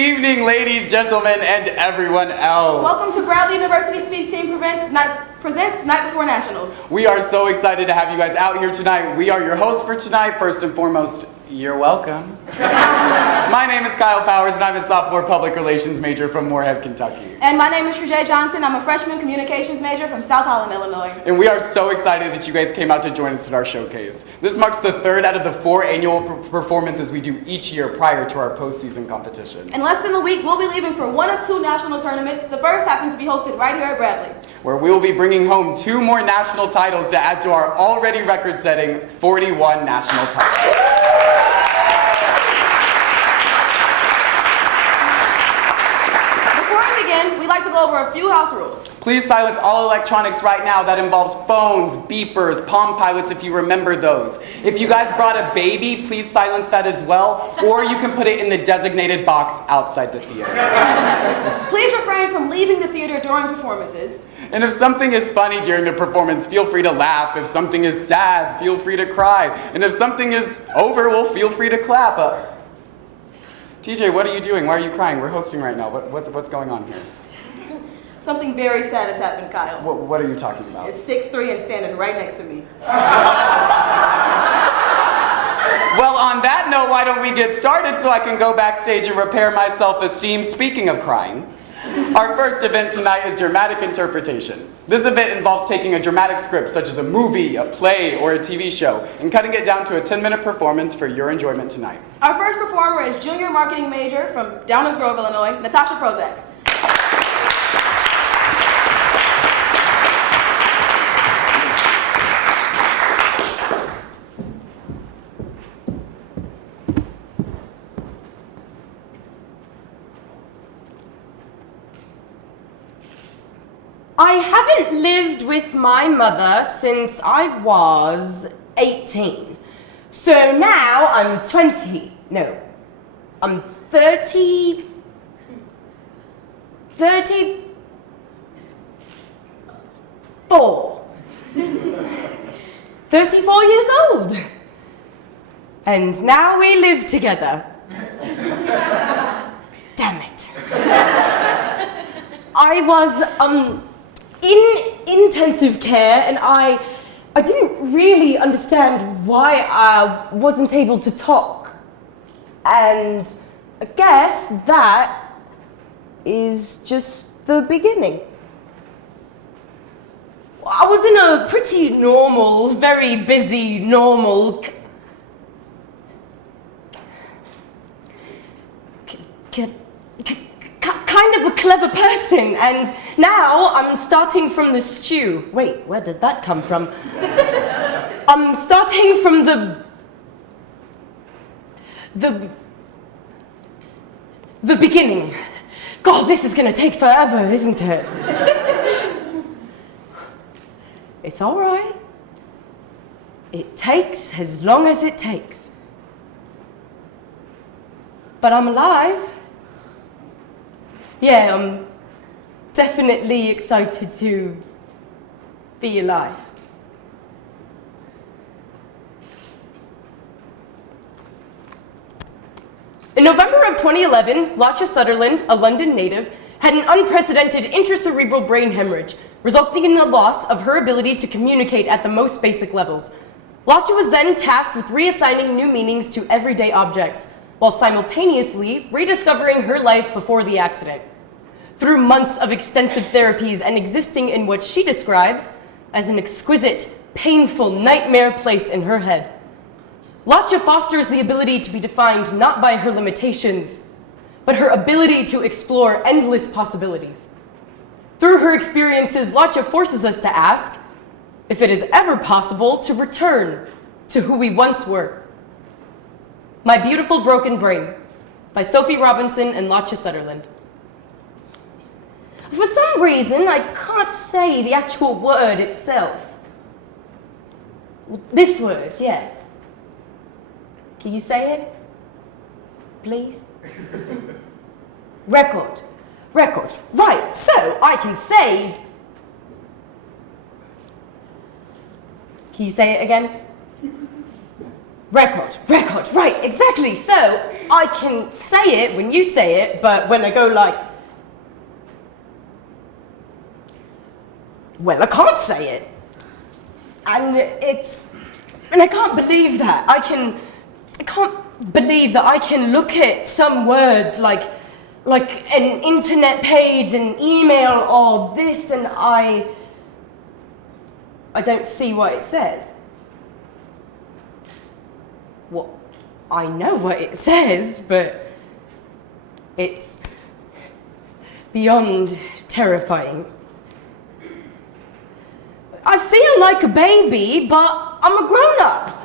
evening, ladies, gentlemen, and everyone else. Welcome to Bradley University Speech Team presents Night Before Nationals. We are so excited to have you guys out here tonight. We are your hosts for tonight. First and foremost, you're welcome. My name is Kyle Powers, and I'm a sophomore public relations major from Moorhead, Kentucky. And my name is Trejay Johnson. I'm a freshman communications major from South Holland, Illinois. And we are so excited that you guys came out to join us at our showcase. This marks the third out of the 4 annual performances we do each year prior to our postseason competition. In less than a week, we'll be leaving for one of 2 national tournaments. The first happens to be hosted right here at Bradley, where we will be bringing home 2 more national titles to add to our already record-setting 41 national titles. We'd like to go over a few house rules. Please silence all electronics right now. That involves phones, beepers, Palm Pilots if you remember those. If you guys brought a baby, please silence that as well, or you can put it in the designated box outside the theater. Please refrain from leaving the theater during performances. And if something is funny during the performance, feel free to laugh. If something is sad, feel free to cry. And if something is over, well, feel free to clap. TJ, what are you doing? Why are you crying? We're hosting right now. What's going on here? Something very sad has happened, Kyle. What are you talking about? It's 6'3" and standing right next to me. Well, on that note, why don't we get started so I can go backstage and repair my self-esteem? Speaking of crying, our first event tonight is dramatic interpretation. This event involves taking a dramatic script, such as a movie, a play, or a TV show, and cutting it down to a 10-minute performance for your enjoyment tonight. Our first performer is junior marketing major from Downers Grove, Illinois, Natasha Prozac. I haven't lived with my mother since I was 18. So now I'm 20. No, I'm 30. 34. 34 years old. And now we live together. Damn it. I was, in intensive care, and I didn't really understand why I wasn't able to talk. And I guess that is just the beginning. I was in a pretty normal, very busy, normal kind of a clever person, and now I'm starting from the stew. Wait, where did that come from? I'm starting from the beginning. God, this is gonna take forever, isn't it? It's all right. It takes as long as it takes. But I'm alive. Yeah, I'm definitely excited to be alive. In November of 2011, Lotcha Sutherland, a London native, had an unprecedented intracerebral brain hemorrhage, resulting in the loss of her ability to communicate at the most basic levels. Lotcha was then tasked with reassigning new meanings to everyday objects, while simultaneously rediscovering her life before the accident. Through months of extensive therapies and existing in what she describes as an exquisite, painful nightmare place in her head, Lotcha fosters the ability to be defined not by her limitations, but her ability to explore endless possibilities. Through her experiences, Lotcha forces us to ask if it is ever possible to return to who we once were. My Beautiful Broken Brain by Sophie Robinson and Lotcha Sutherland. For some reason, I can't say the actual word itself. This word, yeah. Can you say it? Please? Record. Record. Right, so I can say... Can you say it again? Record. Record. Right, exactly. So, I can say it when you say it, but when I go like, well, I can't say it. And I can't believe that. I can't believe that I can look at some words like an internet page, an email, or this, and I don't see what it says. Well, I know what it says, but it's beyond terrifying. I feel like a baby, but I'm a grown-up.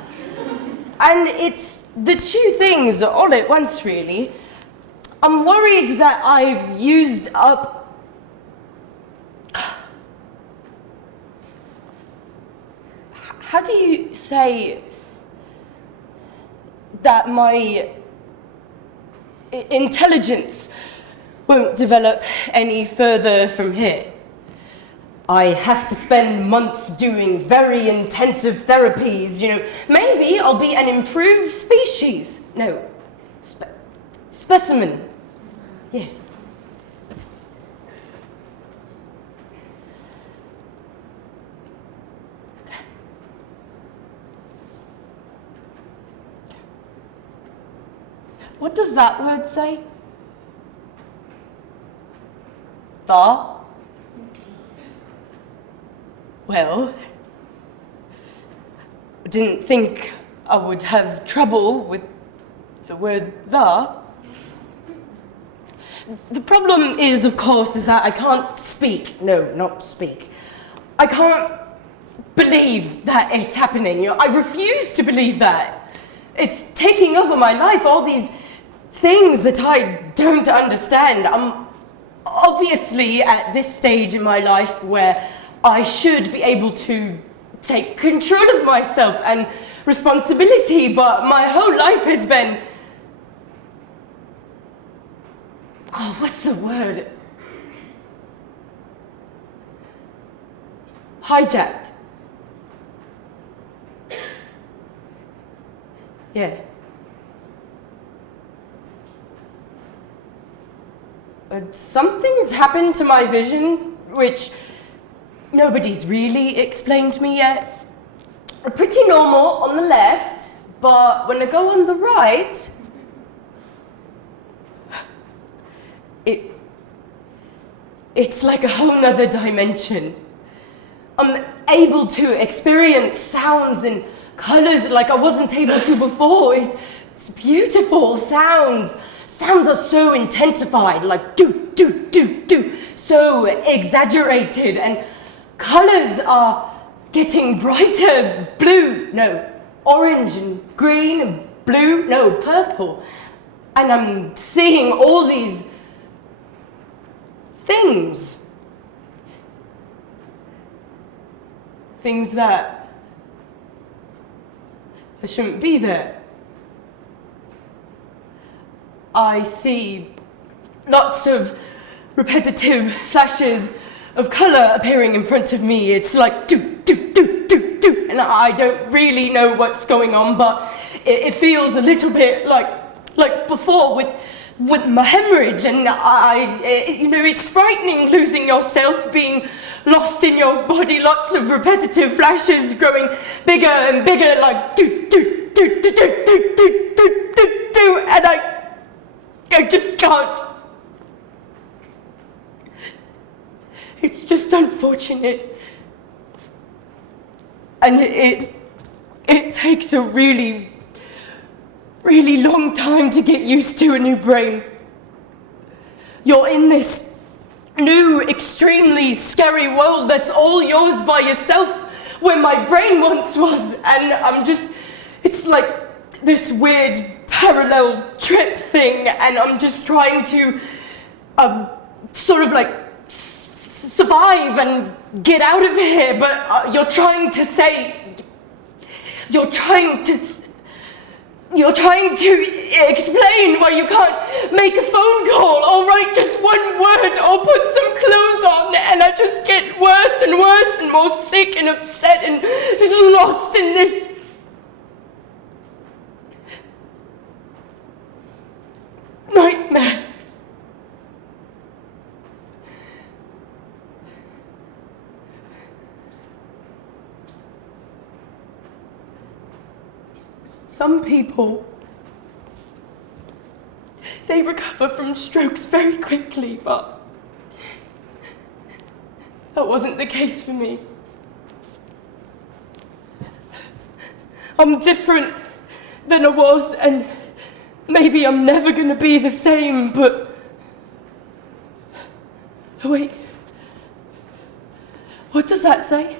And it's the two things all at once, really. I'm worried that I've used up... How do you say that my intelligence won't develop any further from here? I have to spend months doing very intensive therapies, Maybe I'll be an improved species. No, specimen. Yeah. What does that word say? The? Well, I didn't think I would have trouble with the word the. The problem is, of course, is that I can't speak. No, not speak. I can't believe that it's happening. I refuse to believe that. It's taking over my life, all these things that I don't understand. I'm obviously at this stage in my life where I should be able to take control of myself and responsibility, but my whole life has been... God, what's the word? Hijacked. Yeah. Something's happened to my vision, which nobody's really explained to me yet. Pretty normal on the left, but when I go on the right, it's like a whole nother dimension. I'm able to experience sounds and colors like I wasn't able to before. It's beautiful sounds. Sounds are so intensified, like do, do, do, do, so exaggerated, and colors are getting brighter, blue, no, orange and green and blue, no, purple. And I'm seeing all these things. Things that shouldn't be there. I see lots of repetitive flashes of color appearing in front of me. It's like do, do, do, do, do, and I don't really know what's going on, but it feels a little bit like before with my hemorrhage, and it's frightening losing yourself, being lost in your body, lots of repetitive flashes growing bigger and bigger, like do, do, do, do, do, do, do, do, do, do, and I just can't. It's just unfortunate. And it takes a really, really long time to get used to a new brain. You're in this new, extremely scary world that's all yours by yourself, where my brain once was, and it's like this weird parallel trip thing, and I'm just trying to sort of like survive and get out of here, but you're trying to explain why you can't make a phone call or write just one word or put some clothes on, and I just get worse and worse and more sick and upset and just lost in this. Some people, they recover from strokes very quickly, but that wasn't the case for me. I'm different than I was, and maybe I'm never gonna be the same, but... Oh, wait. What does that say?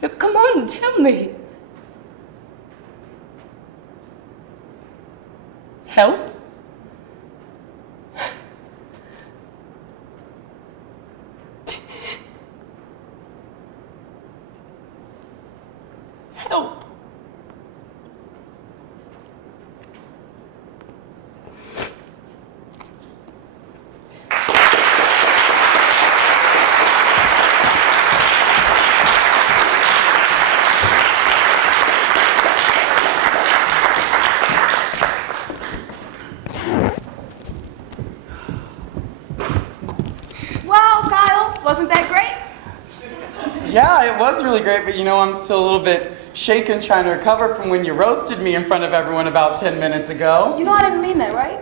Come on, tell me. Help? Help. Wow, Kyle, wasn't that great? Yeah, it was really great, but you know, I'm still a little bit shaken trying to recover from when you roasted me in front of everyone about 10 minutes ago. You know I didn't mean that, right?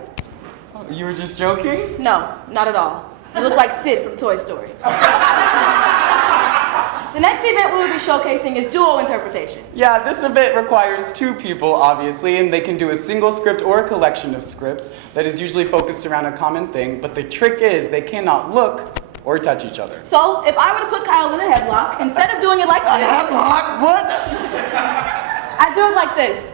You were just joking? No, not at all. You look like Sid from Toy Story. The next event we will be showcasing is duo interpretation. Yeah, this event requires two people, obviously, and they can do a single script or a collection of scripts that is usually focused around a common thing, but the trick is they cannot look or touch each other. So, if I were to put Kyle in a headlock, instead of doing it like this, Headlock? What? I do it like this.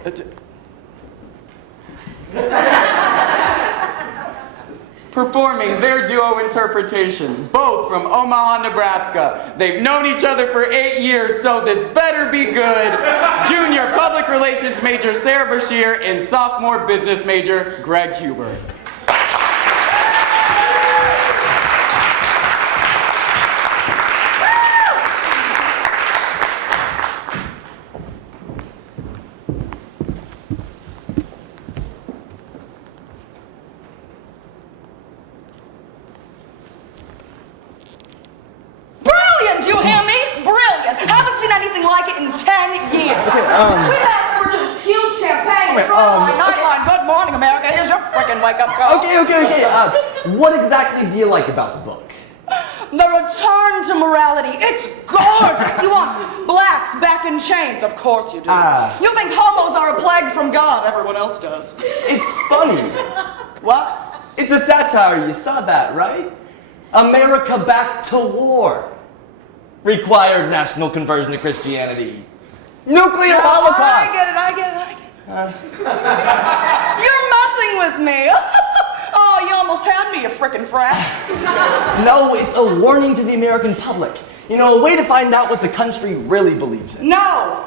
Performing their duo interpretation, both from Omaha, Nebraska. They've known each other for 8 years, so this better be good. Junior Public Relations major Sarah Bashir and sophomore business major Greg Huber. Brilliant, you hear me? Brilliant. Haven't seen anything like it in 10 years. We asked for this huge campaign. Frontline, Nightline, Good Morning America. Here's your frickin' wake-up call. Okay. What exactly do you like about the book? The return to morality. It's gorgeous. You want blacks back in chains? Of course you do. You think homos are a plague from God? Everyone else does. It's funny. What? It's a satire. You saw that, right? America back to war. Required national conversion to Christianity. Nuclear holocaust. I get it. You're messing with me. Oh, you almost had me, you frickin' frat. No, it's a warning to the American public. You know, a way to find out what the country really believes in. No!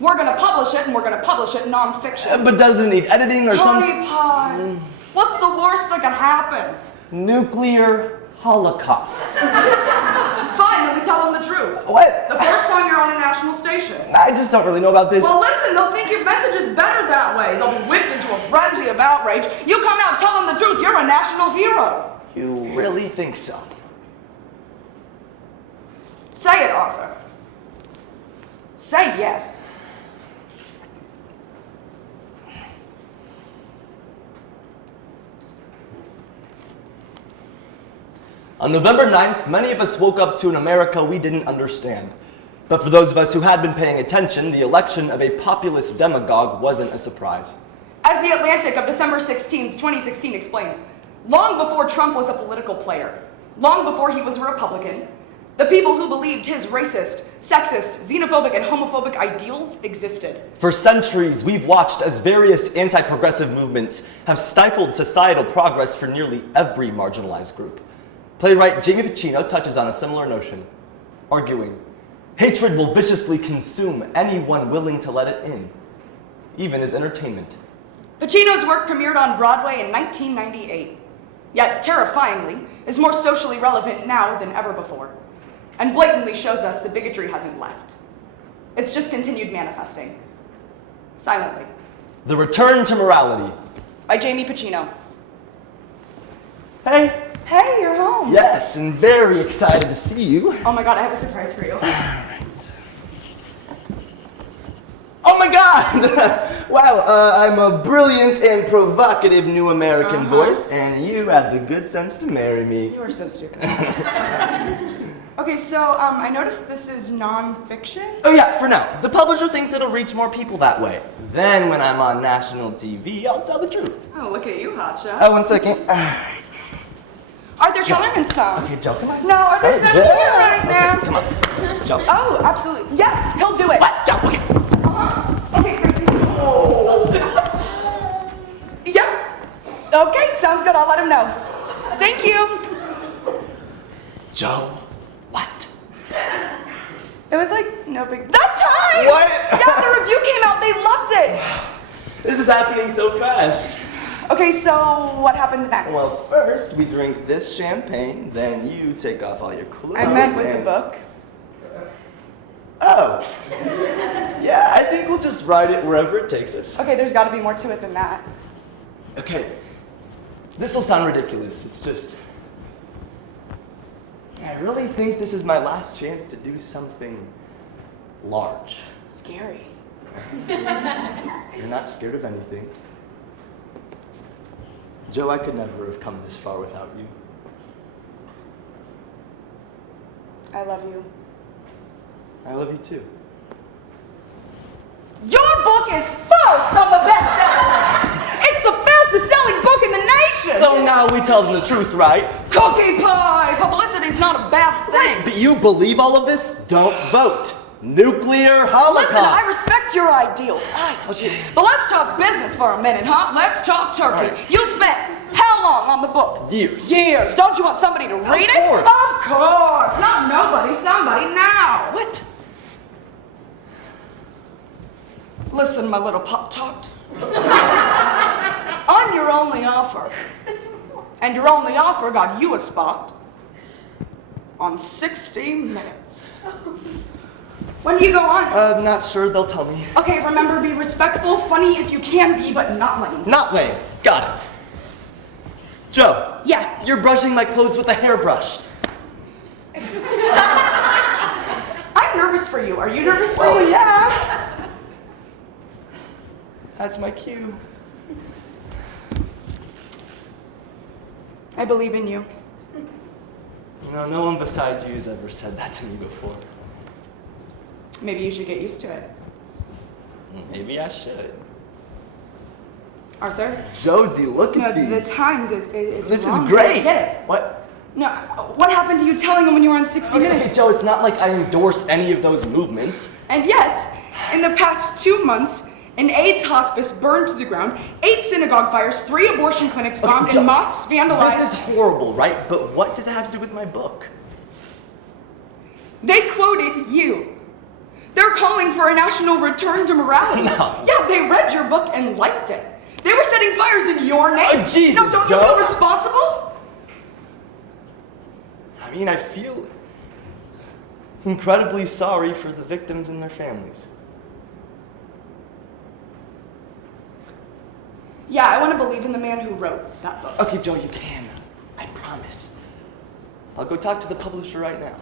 We're gonna publish it, and we're gonna publish it in nonfiction. But does it need editing or something? Honey pie. What's the worst that could happen? Nuclear holocaust. Fine, let me tell them the truth. What? The first time you're on a national station. I just don't really know about this. Well, listen, they'll think your message is better that way. They'll be whipped into a frenzy of outrage. You come out, tell them the truth. You're a national hero. You really think so? Say it, Arthur. Say yes. On November 9th, many of us woke up to an America we didn't understand. But for those of us who had been paying attention, the election of a populist demagogue wasn't a surprise. As The Atlantic of December 16, 2016 explains, long before Trump was a political player, long before he was a Republican, the people who believed his racist, sexist, xenophobic, and homophobic ideals existed. For centuries, we've watched as various anti-progressive movements have stifled societal progress for nearly every marginalized group. Playwright Jamie Pacino touches on a similar notion, arguing, hatred will viciously consume anyone willing to let it in, even as entertainment. Pacino's work premiered on Broadway in 1998, yet terrifyingly is more socially relevant now than ever before, and blatantly shows us the bigotry hasn't left. It's just continued manifesting, silently. The return to morality. by Jamie Pacino. Hey. Hey, you're home. Yes, and very excited to see you. Oh my god, I have a surprise for you. Oh my God! Wow, I'm a brilliant and provocative new American voice, and you had the good sense to marry me. You are so stupid. Okay, so I noticed this is non-fiction. Oh yeah, for now. The publisher thinks it'll reach more people that way. Then when I'm on national TV, I'll tell the truth. Oh, look at you, hotshot. Oh, 1 second. Arthur Kellerman's phone. Okay, Joe, come on. No, Arthur's not here right now. Come on. Joe. Oh, absolutely. Yes, he'll do it. What? Joe, okay. Okay, great. Yep. Okay, sounds good. I'll let him know. Thank you. Joe, what? It was like no big. That time. What? Yeah, the review came out. They loved it. This is happening so fast. Okay, so what happens next? Well, first we drink this champagne, then you take off all your clothes. I meant with the and- book. Oh. Yeah, I think we'll just ride it wherever it takes us. Okay, there's got to be more to it than that. Okay. This will sound ridiculous. It's just. I really think this is my last chance to do something large. Scary. You're not scared of anything. Joe, I could never have come this far without you. I love you. I love you too. Your book is first on the bestseller. It's the fastest selling book in the nation. So now we tell them the truth, right? Cookie pie. Publicity's not a bad thing. But you believe all of this? Don't vote. Nuclear holocaust. Listen, I respect your ideals. But let's talk business for a minute, huh? Let's talk turkey. Right. You spent how long on the book? Years. Years. Don't you want somebody to read it? course. Of course. Not nobody, somebody now. What? Listen, my little pop-tart. I'm your only offer. And your only offer got you a spot on 60 Minutes. When do you go on? Not sure. They'll tell me. Okay, remember, be respectful, funny if you can be, but not lame. Not lame. Got it. Joe. Yeah. You're brushing my clothes with a hairbrush. I'm nervous for you. Are you nervous for Oh me? yeah. That's my cue. I believe in you. You know, no one besides you has ever said that to me before. Maybe you should get used to it. Maybe I should. Arthur? Josie, look No, at the these. times, it's This wrong. is great. Get it. What? No, what happened to you telling him when you were on 60 Okay, Minutes? Joe, it's not like I endorse any of those movements. And yet, in the past 2 months, an AIDS hospice burned to the ground, 8 synagogue fires, 3 abortion clinics Okay, bombed, Joe, and mosques vandalized. This is horrible, right? But what does it have to do with my book? They quoted you. They're calling for a national return to morality. No. Yeah, they read your book and liked it. They were setting fires in your name. Oh, Jesus, no, don't you Joe. feel responsible? I mean, I feel incredibly sorry for the victims and their families. Yeah, I want to believe in the man who wrote that book. Okay, Joe, you can. I promise. I'll go talk to the publisher right now.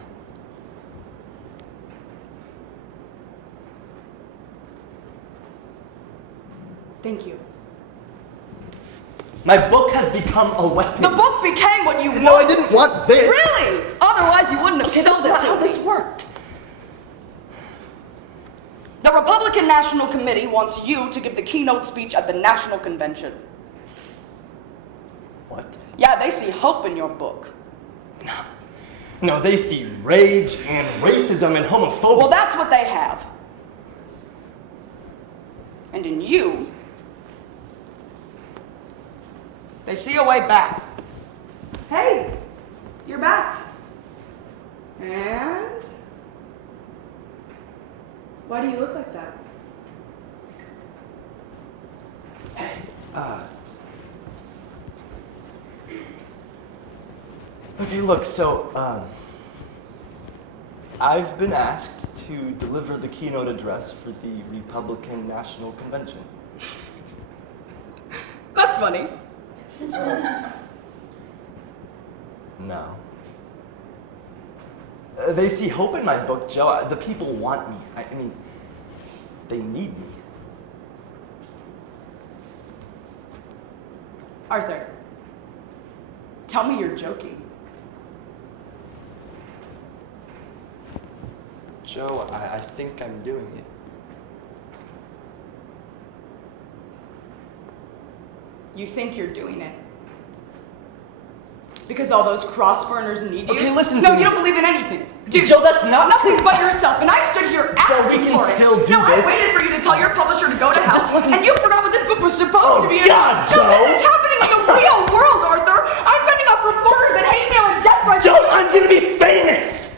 Thank you. My book has become a weapon. The book became what you wanted. No, I didn't want this. Really? Otherwise, you wouldn't have Okay, sold that's it not to how me. this worked. The Republican National Committee wants you to give the keynote speech at the National Convention. What? Yeah, they see hope in your book. No, they see rage and racism and homophobia. Well, that's what they have. And in you, they see a way back. Hey, you're back. And why do you look like that? Okay, look, so, I've been asked to deliver the keynote address for the Republican National Convention. That's funny. No. They see hope in my book, Joe. The people want me. I mean, they need me. Arthur, tell me you're joking. Joe, I think I'm doing it. You think you're doing it? Because all those cross burners need you? Okay, listen no, to me. you don't believe in anything. Dude, Joe, that's not nothing true. but yourself. And I stood here asking we can for it. still do no, this. I waited for you to tell your publisher to go to Joe, hell. just listen. And you forgot what this book was supposed to be. God, No, Joe. this is happening in the real world, Arthur. I'm fending off reporters and hate mail and death threats. Joe, I'm gonna be famous!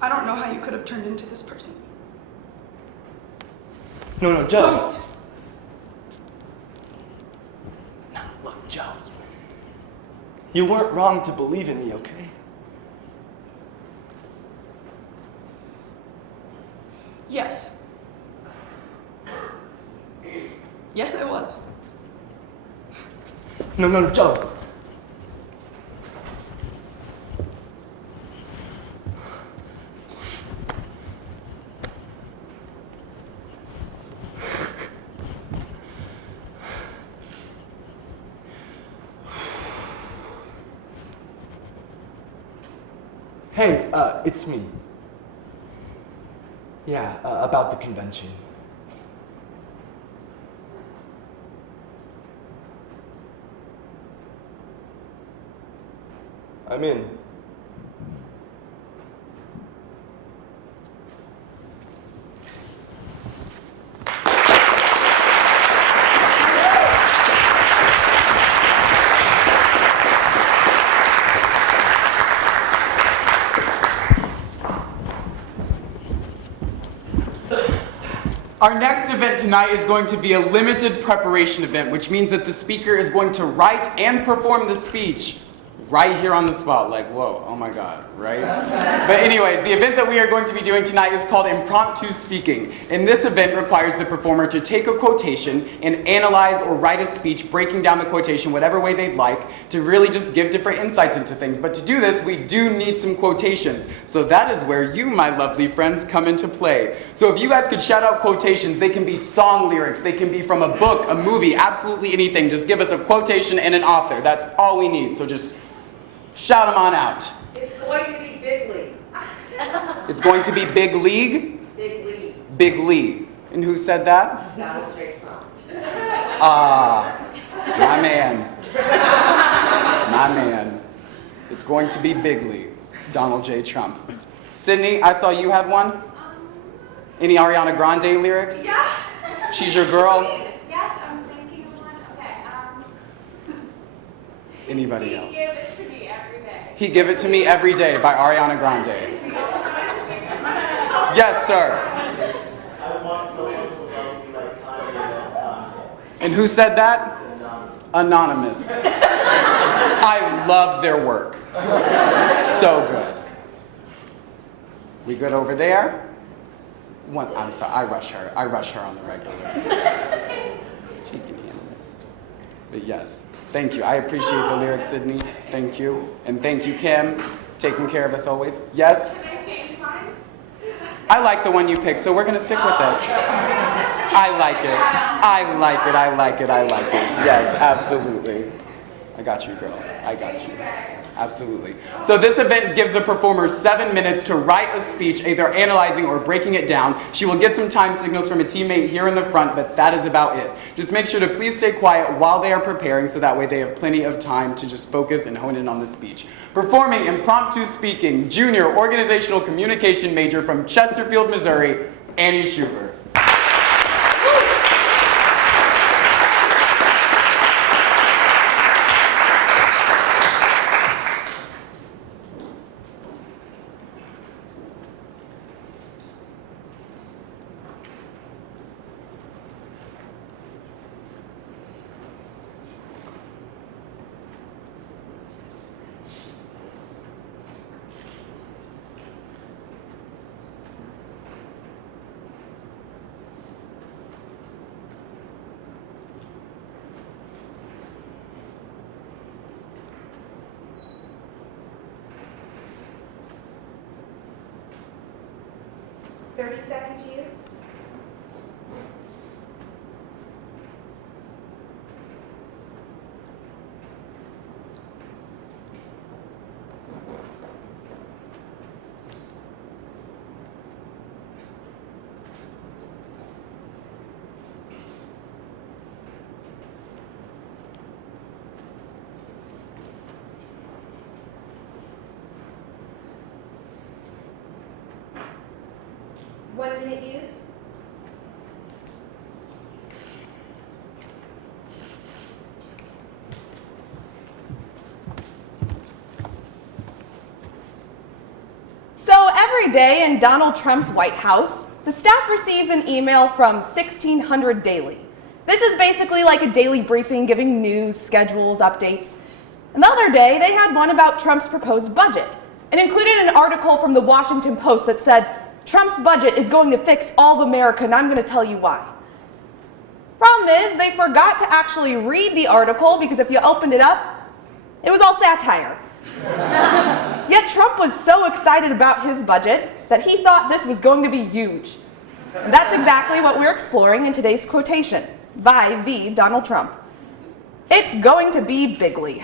I don't know how you could have turned into this person. No, Joe. Don't. No, look, Joe. You weren't wrong to believe in me, okay? Yes. Yes, I was. No, Joe. Hey, it's me. Yeah, about the convention. I'm in. Our next event tonight is going to be a limited preparation event, which means that the speaker is going to write and perform the speech right here on the spot. Like, whoa, oh my God, right? But anyways, the event that we are going to be doing tonight is called Impromptu Speaking. And this event requires the performer to take a quotation and analyze or write a speech breaking down the quotation whatever way they'd like to really just give different insights into things. But to do this, we do need some quotations. So that is where you, my lovely friends, come into play. So if you guys could shout out quotations, they can be song lyrics, they can be from a book, a movie, absolutely anything. Just give us a quotation and an author. That's all we need. So just shout them on out. It's going to be Big League. It's going to be Big League? Big League. Big League. And who said that? Donald J. Trump. My man. My man. It's going to be Big League. Donald J. Trump. Sydney, I saw you had one. Any Ariana Grande lyrics? Yeah. She's your girl? Yes, I'm thinking of one. Okay. Anybody else? Give it to me every day. He Give It To Me Every Day by Ariana Grande. Yes, sir. I want someone to love me like Kanye loves Kanye. And who said that? Anonymous. I love their work. So good. We good over there? One, I'm sorry, I rush her. I rush her on the regular. She can handle it. But yes, thank you. I appreciate the lyrics, Sydney. Thank you. And thank you, Kim, taking care of us always. Yes? Can I change mine? I like the one you picked, so we're gonna stick with it. I like it. I like it. I like it. I like it. Yes, absolutely. I got you, girl. I got you. Absolutely. So this event gives the performer 7 minutes to write a speech, either analyzing or breaking it down. She will get some time signals from a teammate here in the front, but that is about it. Just make sure to please stay quiet while they are preparing so that way they have plenty of time to just focus and hone in on the speech. Performing Impromptu Speaking, junior organizational communication major from Chesterfield, Missouri, Annie Schubert. 30 seconds used. One minute used. So every day in Donald Trump's White House, the staff receives an email from 1600 Daily. This is basically like a daily briefing giving news, schedules, updates. And the other day, they had one about Trump's proposed budget and included an article from the Washington Post that said, Trump's budget is going to fix all of America, and I'm going to tell you why. Problem is, they forgot to actually read the article because if you opened it up, it was all satire. Yet Trump was so excited about his budget that he thought this was going to be huge. And that's exactly what we're exploring in today's quotation by the Donald Trump. It's going to be bigly.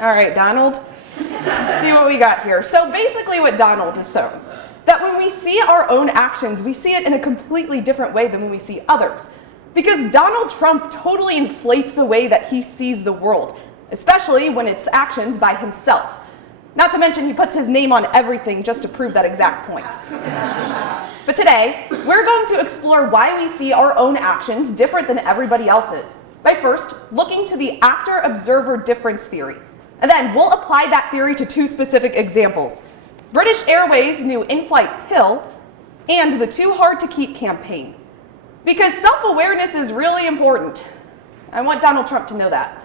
All right, Donald, let's see what we got here. So basically what Donald is saying, that when we see our own actions, we see it in a completely different way than when we see others. Because Donald Trump totally inflates the way that he sees the world, especially when it's actions by himself. Not to mention he puts his name on everything just to prove that exact point. But today, we're going to explore why we see our own actions different than everybody else's, by first looking to the actor-observer difference theory. And then we'll apply that theory to two specific examples: British Airways' new in-flight pill and the Too Hard to Keep campaign. Because self-awareness is really important. I want Donald Trump to know that.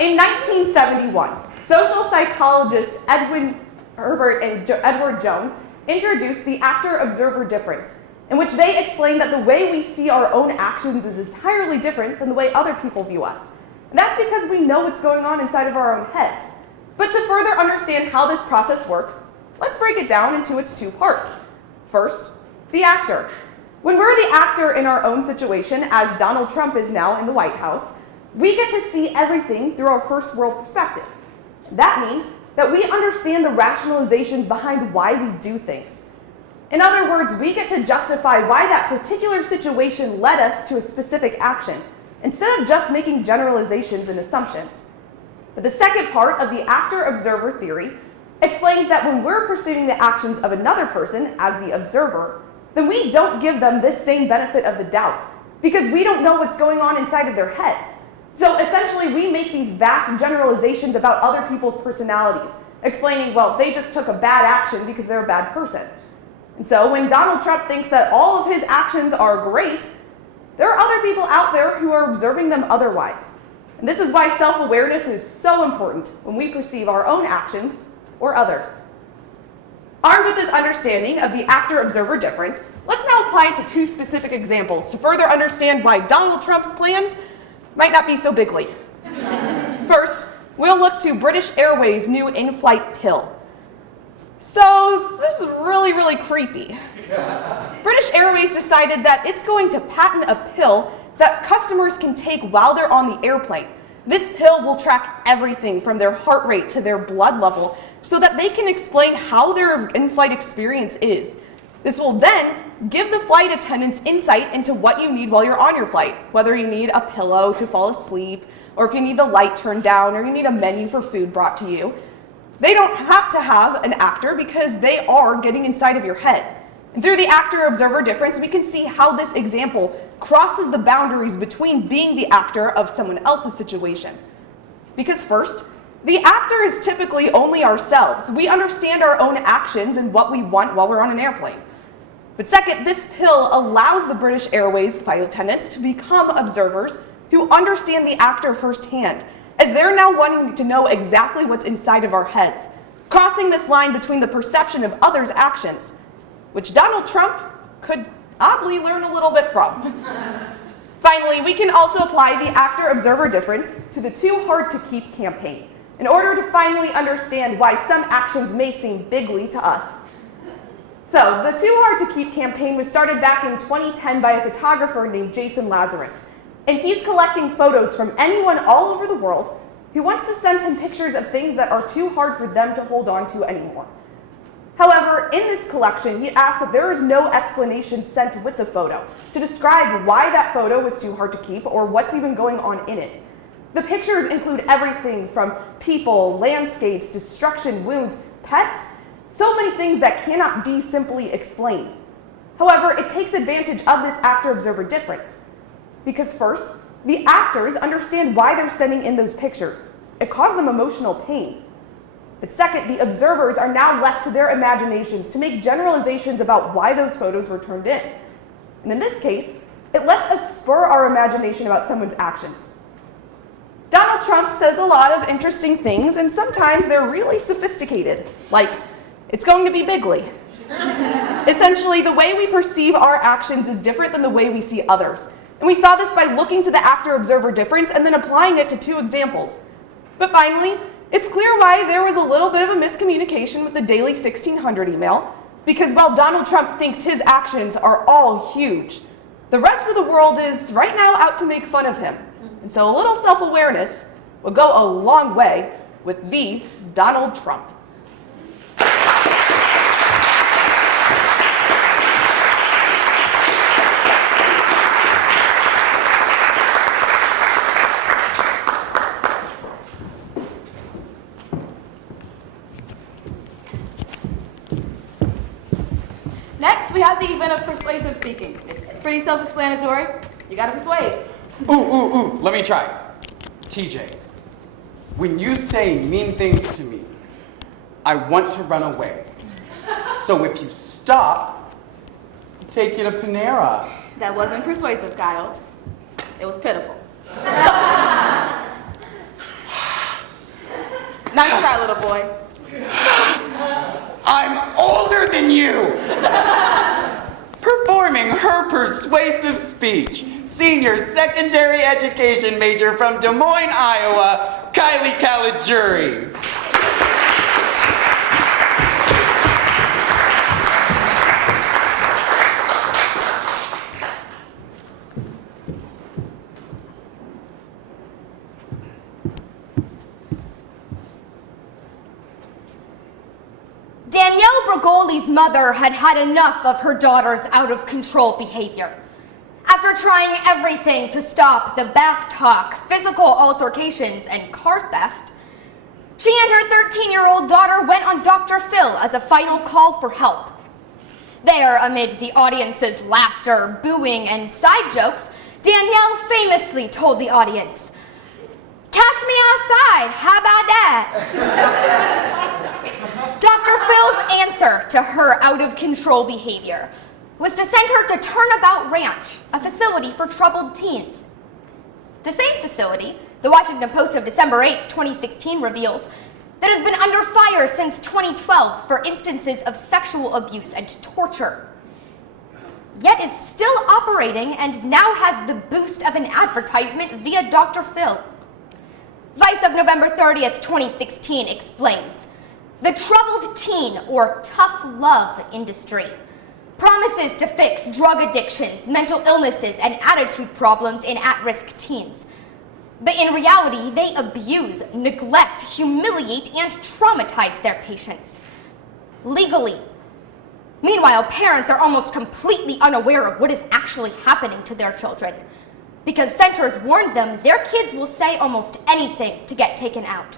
In 1971, social psychologists Edwin Herbert and Edward Jones introduced the actor-observer difference, in which they explained that the way we see our own actions is entirely different than the way other people view us. And that's because we know what's going on inside of our own heads. But to further understand how this process works, let's break it down into its two parts. First, the actor. When we're the actor in our own situation, as Donald Trump is now in the White House, we get to see everything through our first world perspective. That means that we understand the rationalizations behind why we do things. In other words, we get to justify why that particular situation led us to a specific action, instead of just making generalizations and assumptions. But the second part of the actor-observer theory explains that when we're pursuing the actions of another person as the observer, then we don't give them this same benefit of the doubt, because we don't know what's going on inside of their heads. So essentially, we make these vast generalizations about other people's personalities, explaining, well, they just took a bad action because they're a bad person. And so when Donald Trump thinks that all of his actions are great, there are other people out there who are observing them otherwise. And this is why self-awareness is so important when we perceive our own actions or others. Armed with this understanding of the actor-observer difference, let's now apply it to two specific examples to further understand why Donald Trump's plans might not be so bigly. First, we'll look to British Airways' new in-flight pill. So this is really creepy. British Airways decided that it's going to patent a pill that customers can take while they're on the airplane. This pill will track everything from their heart rate to their blood level so that they can explain how their in-flight experience is. This will then give the flight attendants insight into what you need while you're on your flight, whether you need a pillow to fall asleep, or if you need the light turned down, or you need a menu for food brought to you. They don't have to have an actor because they are getting inside of your head. And through the actor-observer difference, we can see how this example crosses the boundaries between being the actor of someone else's situation. Because first, the actor is typically only ourselves. We understand our own actions and what we want while we're on an airplane. But second, this pill allows the British Airways flight attendants to become observers who understand the actor firsthand, as they're now wanting to know exactly what's inside of our heads, crossing this line between the perception of others' actions, which Donald Trump could oddly learn a little bit from. Finally, we can also apply the actor-observer difference to the Too Hard to Keep campaign in order to finally understand why some actions may seem bigly to us. So, the Too Hard to Keep campaign was started back in 2010 by a photographer named Jason Lazarus. And he's collecting photos from anyone all over the world who wants to send him pictures of things that are too hard for them to hold on to anymore. However, in this collection, he asks that there is no explanation sent with the photo to describe why that photo was too hard to keep or what's even going on in it. The pictures include everything from people, landscapes, destruction, wounds, pets, so many things that cannot be simply explained. However, it takes advantage of this actor-observer difference. Because first, the actors understand why they're sending in those pictures. It caused them emotional pain. But second, the observers are now left to their imaginations to make generalizations about why those photos were turned in. And in this case, it lets us spur our imagination about someone's actions. Donald Trump says a lot of interesting things, and sometimes they're really sophisticated, like, it's going to be bigly. Essentially, the way we perceive our actions is different than the way we see others. And we saw this by looking to the actor-observer difference and then applying it to two examples. But finally, it's clear why there was a little bit of a miscommunication with the Daily 1600 email, because while Donald Trump thinks his actions are all huge, the rest of the world is right now out to make fun of him. And so a little self-awareness will go a long way with the Donald Trump. Next, we have the event of persuasive speaking. It's pretty self-explanatory. You gotta persuade. Ooh, let me try. TJ, when you say mean things to me, I want to run away. So if you stop, I'll take you to Panera. That wasn't persuasive, Kyle. It was pitiful. Nice try, little boy. I'm older than you! Performing her persuasive speech, senior secondary education major from Des Moines, Iowa, Kylie Caligiuri. Danielle Bregoli's mother had had enough of her daughter's out-of-control behavior. After trying everything to stop the back talk, physical altercations, and car theft, she and her 13-year-old daughter went on Dr. Phil as a final call for help. There, amid the audience's laughter, booing, and side jokes, Danielle famously told the audience, "Cash me outside, how about that?" Dr. Phil's answer to her out-of-control behavior was to send her to Turnabout Ranch, a facility for troubled teens. The same facility, the Washington Post of December 8, 2016 reveals, that has been under fire since 2012 for instances of sexual abuse and torture, yet is still operating and now has the boost of an advertisement via Dr. Phil. Vice of November 30th, 2016 explains, the troubled teen or tough love industry promises to fix drug addictions, mental illnesses, and attitude problems in at-risk teens. But in reality, they abuse, neglect, humiliate, and traumatize their patients. Legally. Meanwhile, parents are almost completely unaware of what is actually happening to their children, because centers warned them their kids will say almost anything to get taken out.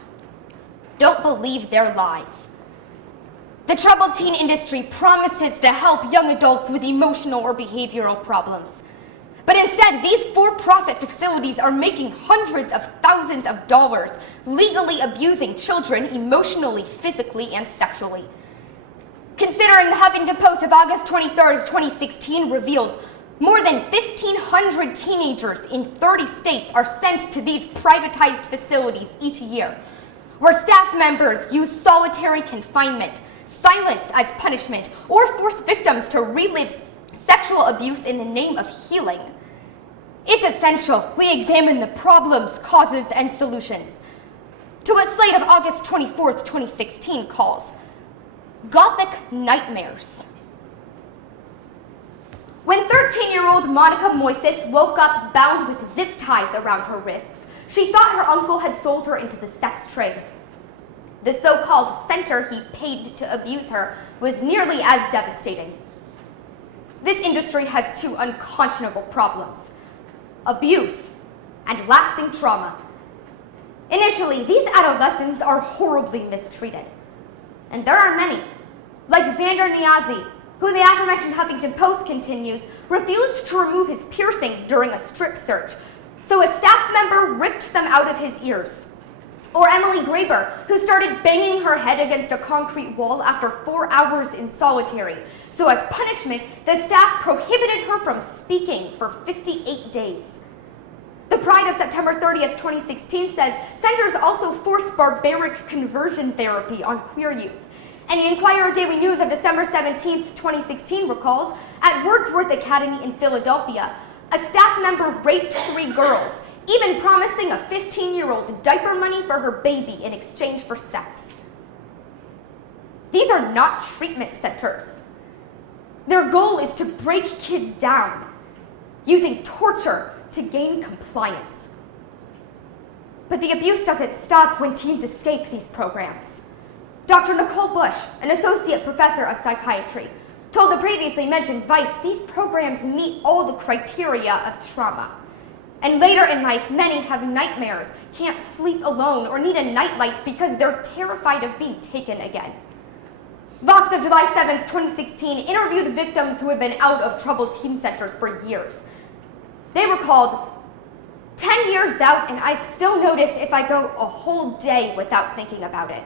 Don't believe their lies. The troubled teen industry promises to help young adults with emotional or behavioral problems. But instead, these for-profit facilities are making hundreds of thousands of dollars legally abusing children emotionally, physically, and sexually. Considering the Huffington Post of August 23rd, 2016 reveals more than 1,500 teenagers in 30 states are sent to these privatized facilities each year, where staff members use solitary confinement, silence as punishment, or force victims to relive sexual abuse in the name of healing. It's essential we examine the problems, causes, and solutions to what slate of August 24th, 2016 calls Gothic Nightmares. When 13-year-old Monica Moises woke up bound with zip ties around her wrists, she thought her uncle had sold her into the sex trade. The so-called center he paid to abuse her was nearly as devastating. This industry has two unconscionable problems: abuse and lasting trauma. Initially, these adolescents are horribly mistreated. And there are many, like Xander Niazi, who the aforementioned Huffington Post continues, refused to remove his piercings during a strip search, so a staff member ripped them out of his ears. Or Emily Graber, who started banging her head against a concrete wall after 4 hours in solitary, so as punishment, the staff prohibited her from speaking for 58 days. The Pride of September 30th, 2016 says centers also force barbaric conversion therapy on queer youth. And the Inquirer Daily News of December 17th, 2016 recalls, at Wordsworth Academy in Philadelphia, a staff member raped 3 girls, even promising a 15-year-old diaper money for her baby in exchange for sex. These are not treatment centers. Their goal is to break kids down, using torture to gain compliance. But the abuse doesn't stop when teens escape these programs. Dr. Nicole Bush, an associate professor of psychiatry, told the previously mentioned Vice these programs meet all the criteria of trauma. And later in life, many have nightmares, can't sleep alone, or need a nightlight because they're terrified of being taken again. Vox of July 7th, 2016 interviewed victims who had been out of troubled teen centers for years. They recalled, 10 years out and I still notice if I go a whole day without thinking about it.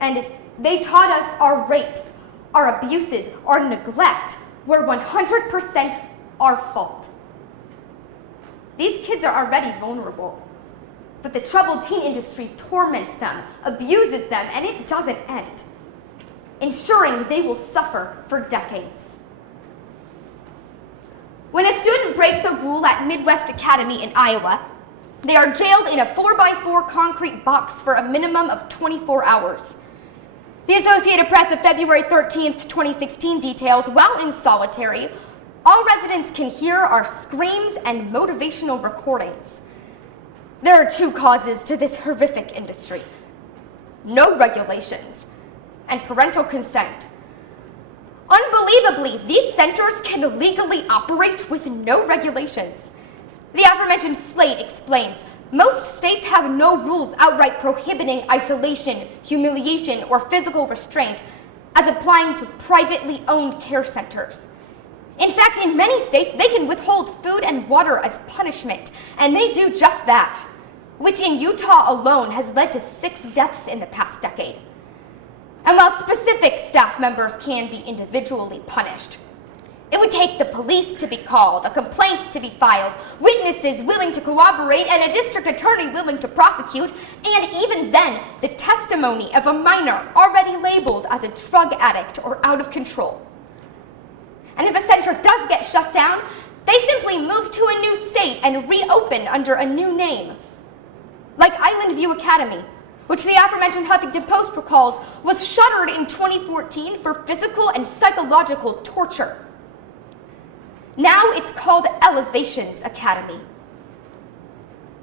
And they taught us our rapes, our abuses, our neglect were 100% our fault. These kids are already vulnerable, but the troubled teen industry torments them, abuses them, and it doesn't end, ensuring they will suffer for decades. When a student breaks a rule at Midwest Academy in Iowa, they are jailed in a 4x4 concrete box for a minimum of 24 hours. The Associated Press of February 13th, 2016 details, while in solitary, all residents can hear are screams and motivational recordings. There are 2 causes to this horrific industry: no regulations and parental consent. Unbelievably, these centers can legally operate with no regulations. The aforementioned Slate explains, most states have no rules outright prohibiting isolation, humiliation, or physical restraint as applying to privately owned care centers. In fact, in many states, they can withhold food and water as punishment, and they do just that, which in Utah alone has led to 6 deaths in the past decade. And while specific staff members can be individually punished, it would take the police to be called, a complaint to be filed, witnesses willing to corroborate, and a district attorney willing to prosecute, and even then, the testimony of a minor already labeled as a drug addict or out of control. And if a center does get shut down, they simply move to a new state and reopen under a new name. Like Island View Academy, which the aforementioned Huffington Post recalls was shuttered in 2014 for physical and psychological torture. Now it's called Elevations Academy.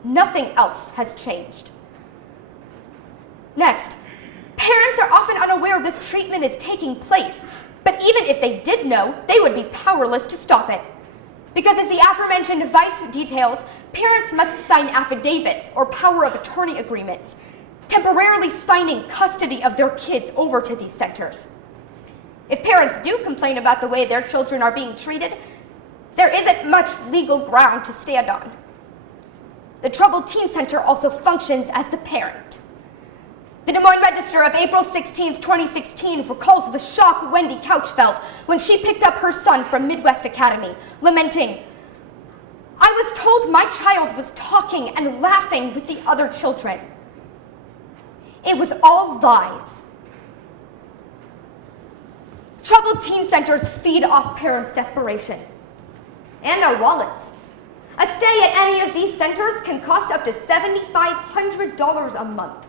Nothing else has changed. Next, parents are often unaware this treatment is taking place, but even if they did know, they would be powerless to stop it. Because as the aforementioned Vice details, parents must sign affidavits or power of attorney agreements, temporarily signing custody of their kids over to these centers. If parents do complain about the way their children are being treated, there isn't much legal ground to stand on. The Troubled Teen Center also functions as the parent. The Des Moines Register of April 16, 2016 recalls the shock Wendy Couch felt when she picked up her son from Midwest Academy, lamenting, "I was told my child was talking and laughing with the other children. It was all lies." Troubled teen centers feed off parents' desperation and their wallets. A stay at any of these centers can cost up to $7,500 a month.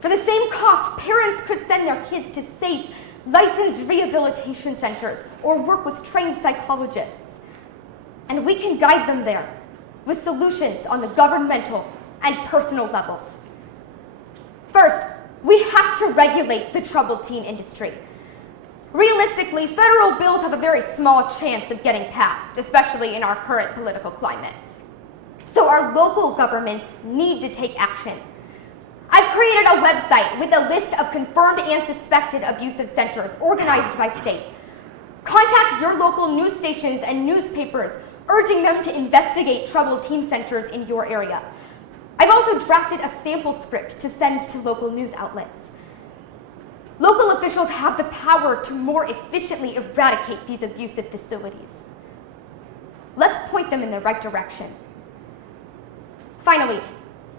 For the same cost, parents could send their kids to safe, licensed rehabilitation centers, or work with trained psychologists. And we can guide them there with solutions on the governmental and personal levels. First, we have to regulate the troubled teen industry. Realistically, federal bills have a very small chance of getting passed, especially in our current political climate. So our local governments need to take action. I've created a website with a list of confirmed and suspected abusive centers organized by state. Contact your local news stations and newspapers, urging them to investigate troubled teen centers in your area. I've also drafted a sample script to send to local news outlets. Local officials have the power to more efficiently eradicate these abusive facilities. Let's point them in the right direction. Finally,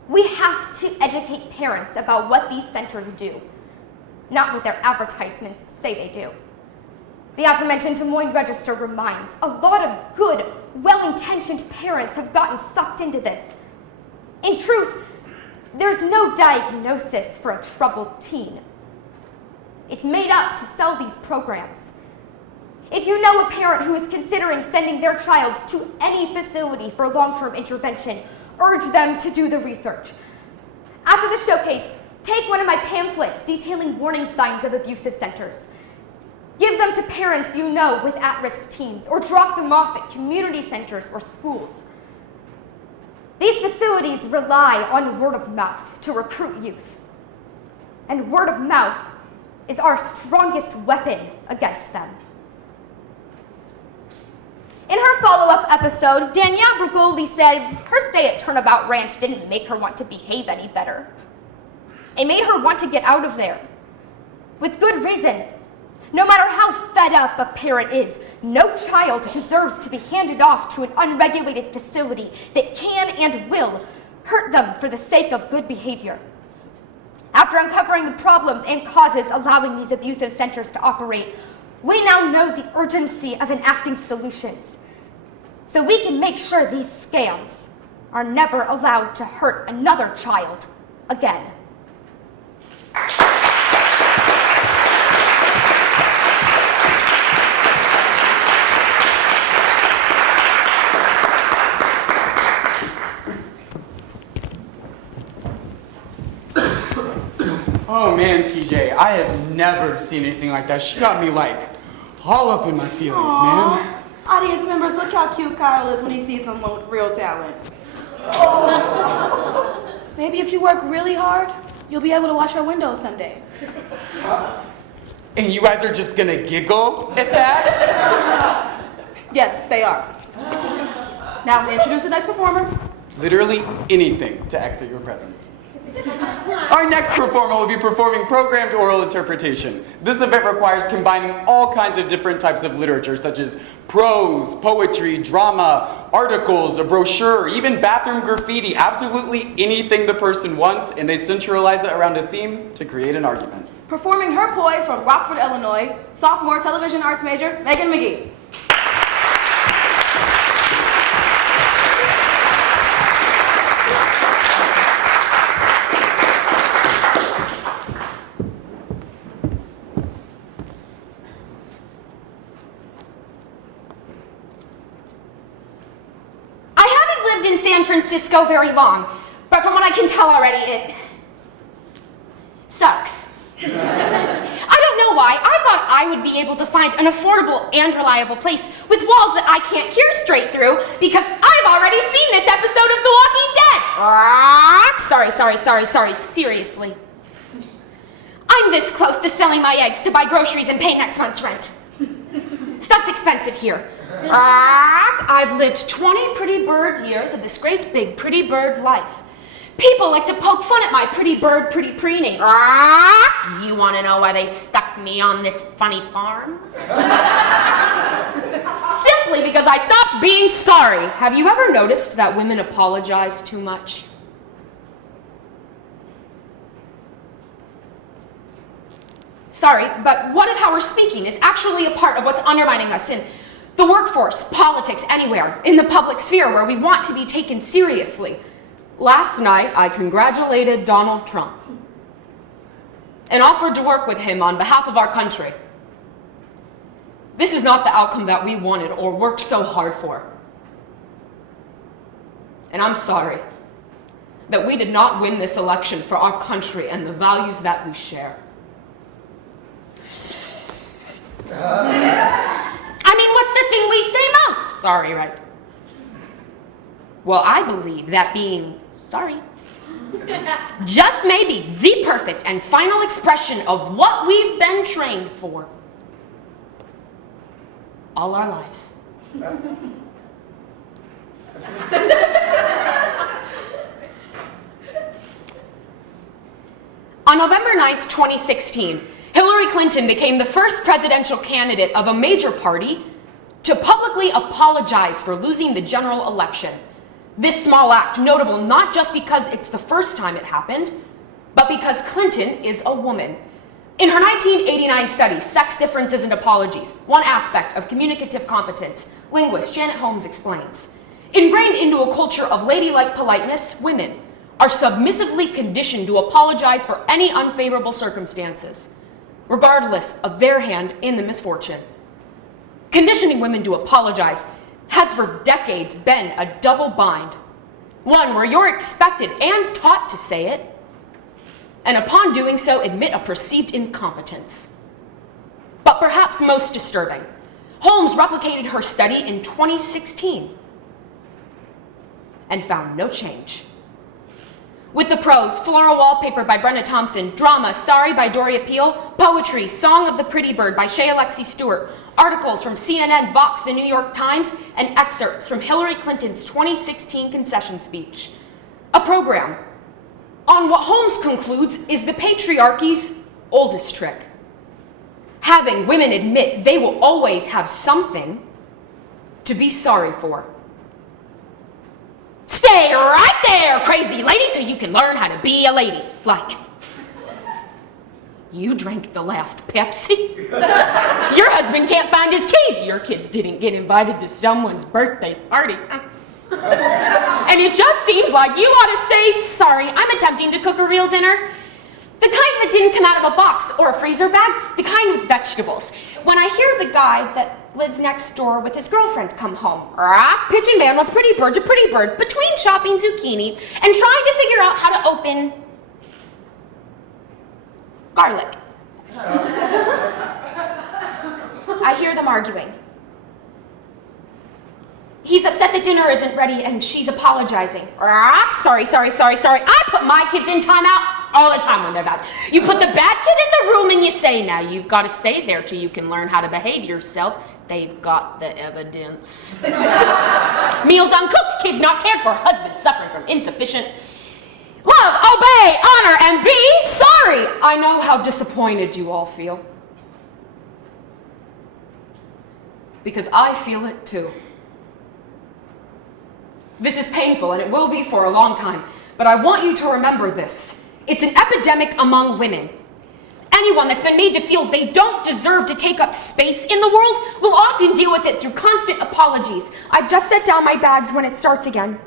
we have to educate parents about what these centers do, not what their advertisements say they do. The aforementioned Des Moines Register reminds a lot of good, well-intentioned parents have gotten sucked into this. In truth, there's no diagnosis for a troubled teen. It's made up to sell these programs. If you know a parent who is considering sending their child to any facility for long-term intervention, urge them to do the research. After the showcase, take one of my pamphlets detailing warning signs of abusive centers. Give them to parents you know with at-risk teens, or drop them off at community centers or schools. These facilities rely on word of mouth to recruit youth. And word of mouth is our strongest weapon against them. In her follow-up episode, Danielle Brugoli said her stay at Turnabout Ranch didn't make her want to behave any better. It made her want to get out of there. With good reason. No matter how fed up a parent is, no child deserves to be handed off to an unregulated facility that can and will hurt them for the sake of good behavior. After uncovering the problems and causes allowing these abusive centers to operate, we now know the urgency of enacting solutions, so we can make sure these scams are never allowed to hurt another child again. Oh man, TJ, I have never seen anything like that. She got me like all up in my feelings, man. Audience members, look how cute Kyle is when he sees someone with real talent. Maybe if you work really hard, you'll be able to wash our windows someday. And you guys are just gonna giggle at that? Yes, they are. Now, introduce the next performer. Literally anything to exit your presence. Our next performer will be performing programmed oral interpretation. This event requires combining all kinds of different types of literature, such as prose, poetry, drama, articles, a brochure, even bathroom graffiti, absolutely anything the person wants, and they centralize it around a theme to create an argument. Performing her poi from Rockford, Illinois, sophomore television arts major, Megan McGee. In San Francisco very long, but from what I can tell already, it sucks. I don't know why. I thought I would be able to find an affordable and reliable place with walls that I can't hear straight through because I've already seen this episode of The Walking Dead. Sorry, seriously. I'm this close to selling my eggs to buy groceries and pay next month's rent. Stuff's expensive here. I've lived 20 pretty bird years of this great big pretty bird life. People like to poke fun at my pretty bird, pretty preening. You want to know why they stuck me on this funny farm? Simply because I stopped being sorry. Have you ever noticed that women apologize too much? Sorry, but what if how we're speaking is actually a part of what's undermining us in the workforce, politics, anywhere, in the public sphere where we want to be taken seriously? Last night, I congratulated Donald Trump and offered to work with him on behalf of our country. This is not the outcome that we wanted or worked so hard for. And I'm sorry that we did not win this election for our country and the values that we share. I mean, what's the thing we say most? Sorry, right? Well, I believe that being sorry just may be the perfect and final expression of what we've been trained for all our lives. On November 9th, 2016, Hillary Clinton became the first presidential candidate of a major party to publicly apologize for losing the general election. This small act notable not just because it's the first time it happened, but because Clinton is a woman. In her 1989 study, Sex Differences and Apologies, one aspect of communicative competence, linguist Janet Holmes explains, ingrained into a culture of ladylike politeness, women are submissively conditioned to apologize for any unfavorable circumstances, regardless of their hand in the misfortune. Conditioning women to apologize has for decades been a double bind, one where you're expected and taught to say it, and upon doing so admit a perceived incompetence. But perhaps most disturbing, Holmes replicated her study in 2016 and found no change. With the prose, Floral Wallpaper by Brenna Thompson, drama, Sorry by Doria Peel, poetry, Song of the Pretty Bird by Shea Alexie Stewart, articles from CNN, Vox, The New York Times, and excerpts from Hillary Clinton's 2016 concession speech. A program on what Holmes concludes is the patriarchy's oldest trick. Having women admit they will always have something to be sorry for. Stay right there, crazy lady, till you can learn how to be a lady. Like, you drank the last Pepsi? Your husband can't find his keys. Your kids didn't get invited to someone's birthday party. And it just seems like you ought to say, sorry, I'm attempting to cook a real dinner. The kind that didn't come out of a box or a freezer bag, the kind with vegetables. When I hear the guy that lives next door with his girlfriend come home, pitching man with pretty bird to pretty bird, between chopping zucchini and trying to figure out how to open garlic. I hear them arguing. He's upset that dinner isn't ready and she's apologizing. Sorry. I put my kids in timeout all the time when they're bad. You put the bad kid in the room and you say, now you've got to stay there till you can learn how to behave yourself. They've got the evidence. Meals uncooked, kids not cared for, husband suffering from insufficient love, obey, honor, and be sorry. I know how disappointed you all feel. Because I feel it too. This is painful and it will be for a long time, but I want you to remember this. It's an epidemic among women. Anyone that's been made to feel they don't deserve to take up space in the world will often deal with it through constant apologies. I've just set down my bags when it starts again.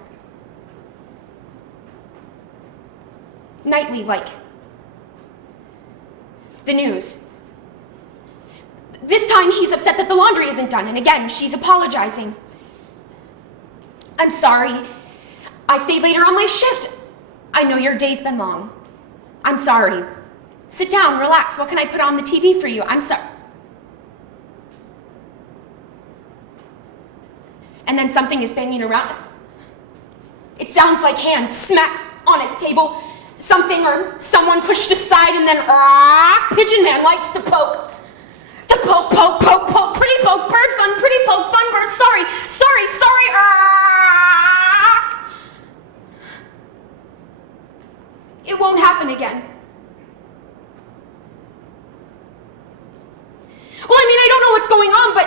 Nightly, like the news. This time he's upset that the laundry isn't done, and again, she's apologizing. I'm sorry. I stayed later on my shift. I know your day's been long. I'm sorry. Sit down, relax. What can I put on the TV for you? I'm sorry. And then something is banging around. It sounds like hands smacked on a table. Something or someone pushed aside, and then Pigeon Man likes to poke. To poke, pretty poke, bird fun, pretty poke, fun bird, sorry. It won't happen again. Well, I mean, I don't know what's going on, but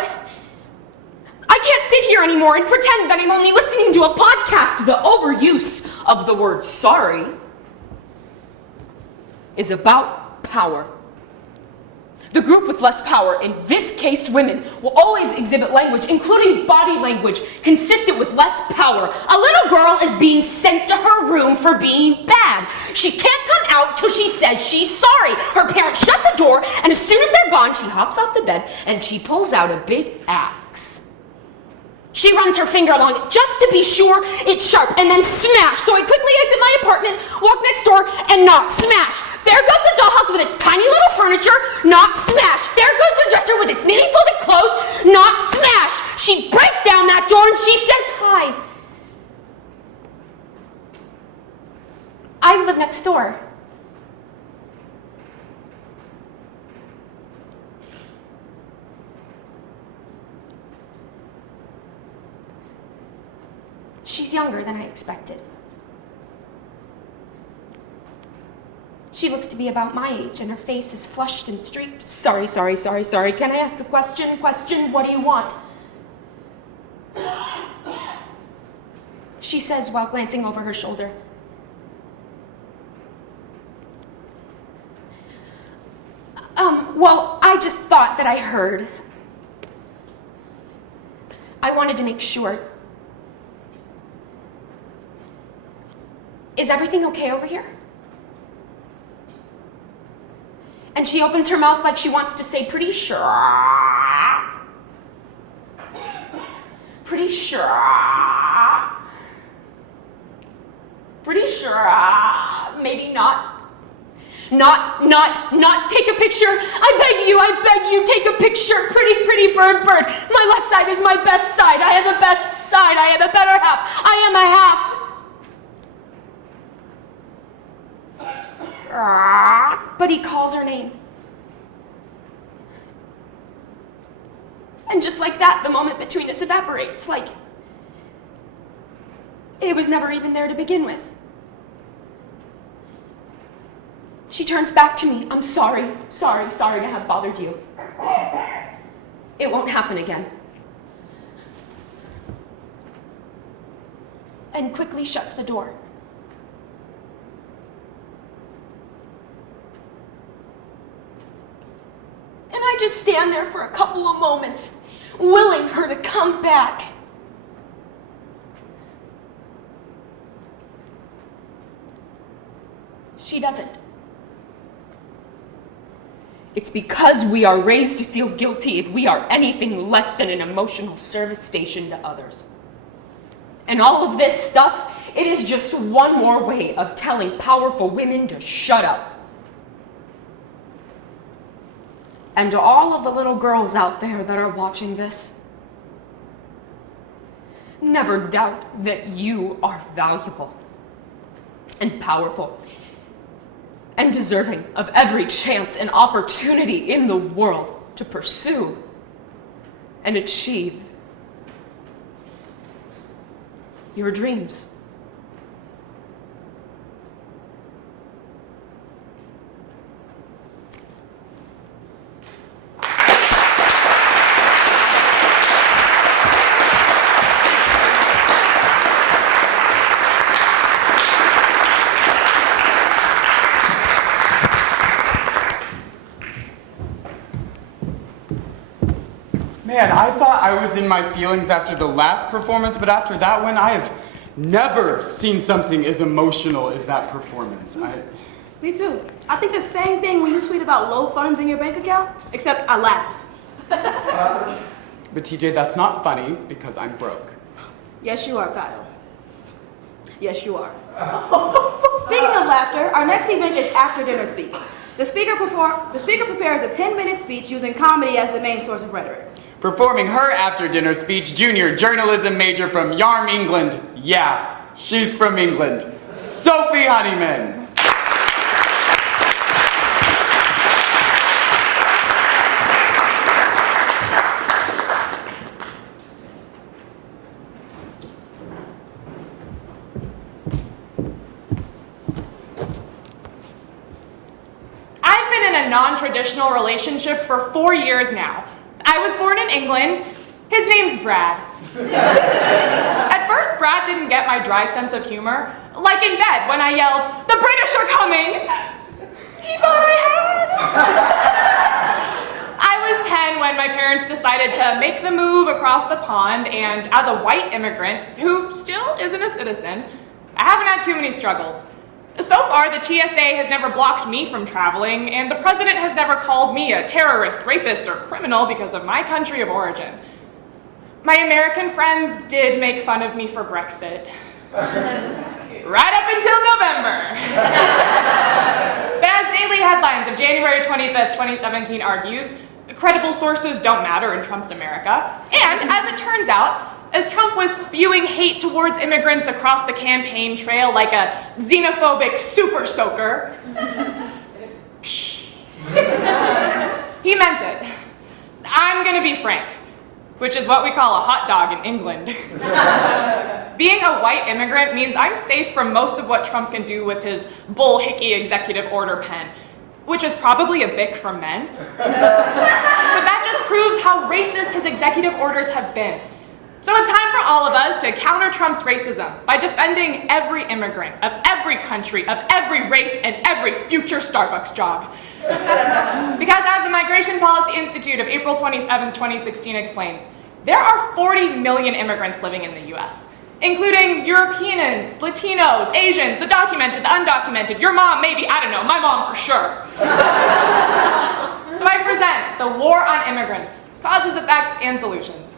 I can't sit here anymore and pretend that I'm only listening to a podcast. The overuse of the word sorry is about power. The group with less power, in this case women, will always exhibit language, including body language, consistent with less power. A little girl is being sent to her room for being bad. She can't come out till she says she's sorry. Her parents shut the door, and as soon as they're gone, she hops off the bed and she pulls out a big axe. She runs her finger along it just to be sure it's sharp, and then smash. So I quickly exit my apartment, walk next door, and knock, smash. There goes the dollhouse with its tiny little furniture, knock, smash. There goes the dresser with its neatly folded clothes, knock, smash. She breaks down that door and she says hi. I live next door. She's younger than I expected. She looks to be about my age, and her face is flushed and streaked. Sorry. Can I ask a question? Question, what do you want? She says while glancing over her shoulder. Well, I just thought that I heard. I wanted to make sure. Is everything okay over here? And she opens her mouth like she wants to say, pretty sure. Pretty sure. Pretty sure. Maybe not. Not take a picture. I beg you, take a picture. Pretty bird. My left side is my best side. I am the best side. I am the better half. I am a half. But he calls her name. And just like that, the moment between us evaporates, like it was never even there to begin with. She turns back to me. I'm sorry to have bothered you. It won't happen again. And quickly shuts the door. And I just stand there for a couple of moments, willing her to come back. She doesn't. It's because we are raised to feel guilty if we are anything less than an emotional service station to others. And all of this stuff, it is just one more way of telling powerful women to shut up. And to all of the little girls out there that are watching this, never doubt that you are valuable and powerful and deserving of every chance and opportunity in the world to pursue and achieve your dreams. Man, I thought I was in my feelings after the last performance, but after that one, I have never seen something as emotional as that performance. Me too. I think the same thing when you tweet about low funds in your bank account, except I laugh. But TJ, that's not funny because I'm broke. Yes, you are, Kyle. Yes, you are. Speaking of laughter, our next event is After Dinner Speak. The speaker prepares a 10-minute speech using comedy as the main source of rhetoric. Performing her after-dinner speech, junior journalism major from Yarm, England. Yeah, she's from England. Sophie Honeyman. I've been in a non-traditional relationship for 4 years now. I was born in England. His name's Brad. At first, Brad didn't get my dry sense of humor. Like in bed when I yelled, "The British are coming!" He thought I had. I was 10 when my parents decided to make the move across the pond, and as a white immigrant, who still isn't a citizen, I haven't had too many struggles. So far, the TSA has never blocked me from traveling, and the president has never called me a terrorist, rapist, or criminal because of my country of origin. My American friends did make fun of me for Brexit. Right up until November. But as daily headlines of January 25th, 2017 argues, credible sources don't matter in Trump's America. And as it turns out, as Trump was spewing hate towards immigrants across the campaign trail like a xenophobic super soaker, he meant it. I'm gonna be frank, which is what we call a hot dog in England. Being a white immigrant means I'm safe from most of what Trump can do with his bull-hickey executive order pen, which is probably a bic for men. But that just proves how racist his executive orders have been. So it's time for all of us to counter Trump's racism by defending every immigrant of every country, of every race, and every future Starbucks job. Because as the Migration Policy Institute of April 27, 2016 explains, there are 40 million immigrants living in the US, including Europeans, Latinos, Asians, the documented, the undocumented, your mom, maybe, I don't know, my mom for sure. So I present the War on Immigrants, Causes, Effects, and Solutions.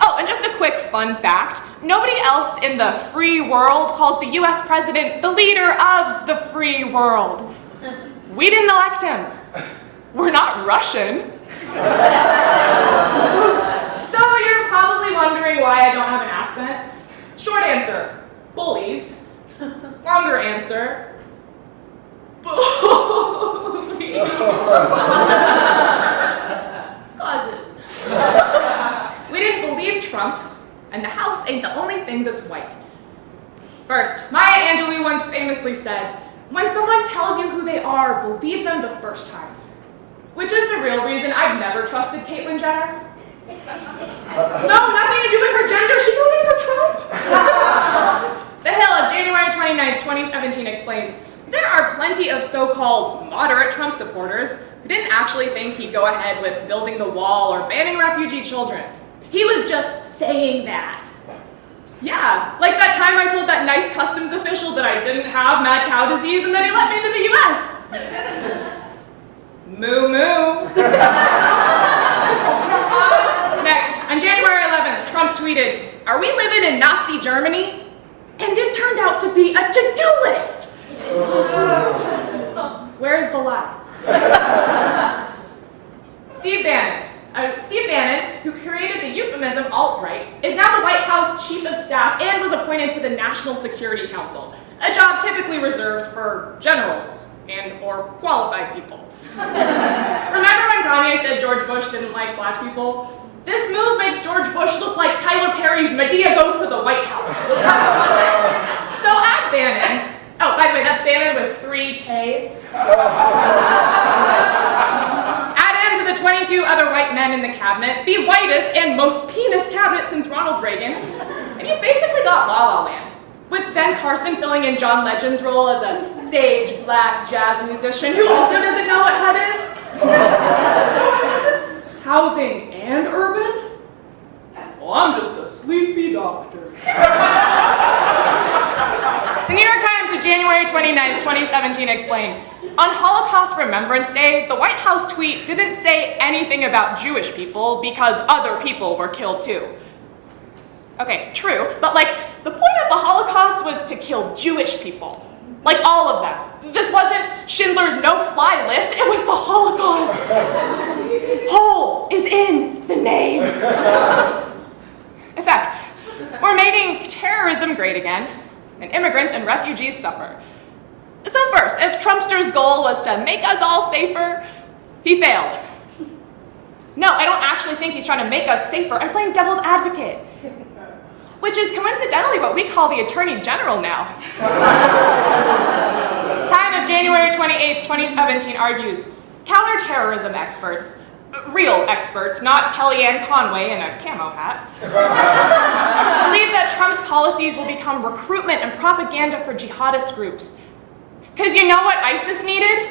Oh, and just a quick fun fact, nobody else in the free world calls the US president the leader of the free world. We didn't elect him. We're not Russian. So you're probably wondering why I don't have an accent. Short answer, bullies. Longer answer, bullies. Causes. We didn't believe Trump, and the House ain't the only thing that's white. First, Maya Angelou once famously said, when someone tells you who they are, believe them the first time. Which is the real reason I've never trusted Caitlyn Jenner. No, nothing to do with her gender, she voted for Trump. The Hill of January 29th, 2017 explains, there are plenty of so-called moderate Trump supporters who didn't actually think he'd go ahead with building the wall or banning refugee children. He was just saying that. Yeah, like that time I told that nice customs official that I didn't have mad cow disease and then he let me into the US. Moo moo. Next, on January 11th, Trump tweeted, are we living in Nazi Germany? And it turned out to be a to-do list. Where's the lie? Steve Bannon, who created the euphemism alt-right, is now the White House Chief of Staff and was appointed to the National Security Council, a job typically reserved for generals and or qualified people. Remember when Kanye said George Bush didn't like black people? This move makes George Bush look like Tyler Perry's Medea Goes to the White House. So at Bannon, oh, by the way, that's Bannon with 3 Ks. Add him to the 22 other white men in the cabinet, the whitest and most penis cabinet since Ronald Reagan, and you basically got La La Land, with Ben Carson filling in John Legend's role as a sage black jazz musician who also doesn't know what HUD is. Housing and urban? Well, I'm just a sleepy doctor. The New York Times of January 29th, 2017 explained, on Holocaust Remembrance Day, the White House tweet didn't say anything about Jewish people because other people were killed too. Okay, true, but like, the point of the Holocaust was to kill Jewish people. Like all of them. This wasn't Schindler's no-fly list, it was the Holocaust. Whole is in the name. Effects. We're making terrorism great again, and immigrants and refugees suffer. So first, if Trumpster's goal was to make us all safer, he failed. No, I don't actually think he's trying to make us safer. I'm playing devil's advocate. Which is coincidentally what we call the Attorney General now. Time of January 28th, 2017 argues, counterterrorism experts, real experts, not Kellyanne Conway in a camo hat, believe that Trump's policies will become recruitment and propaganda for jihadist groups. Because you know what ISIS needed?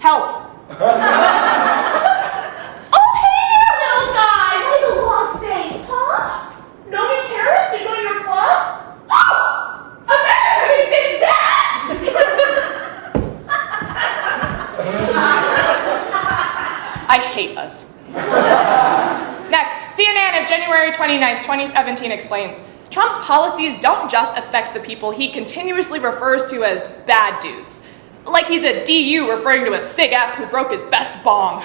Help. Oh, hey there, little guy with a long face, huh? No new terrorists to join your club? Oh! America can fix that! of January 29th, 2017 explains, Trump's policies don't just affect the people he continuously refers to as bad dudes. Like he's a DU referring to a sig ep who broke his best bong.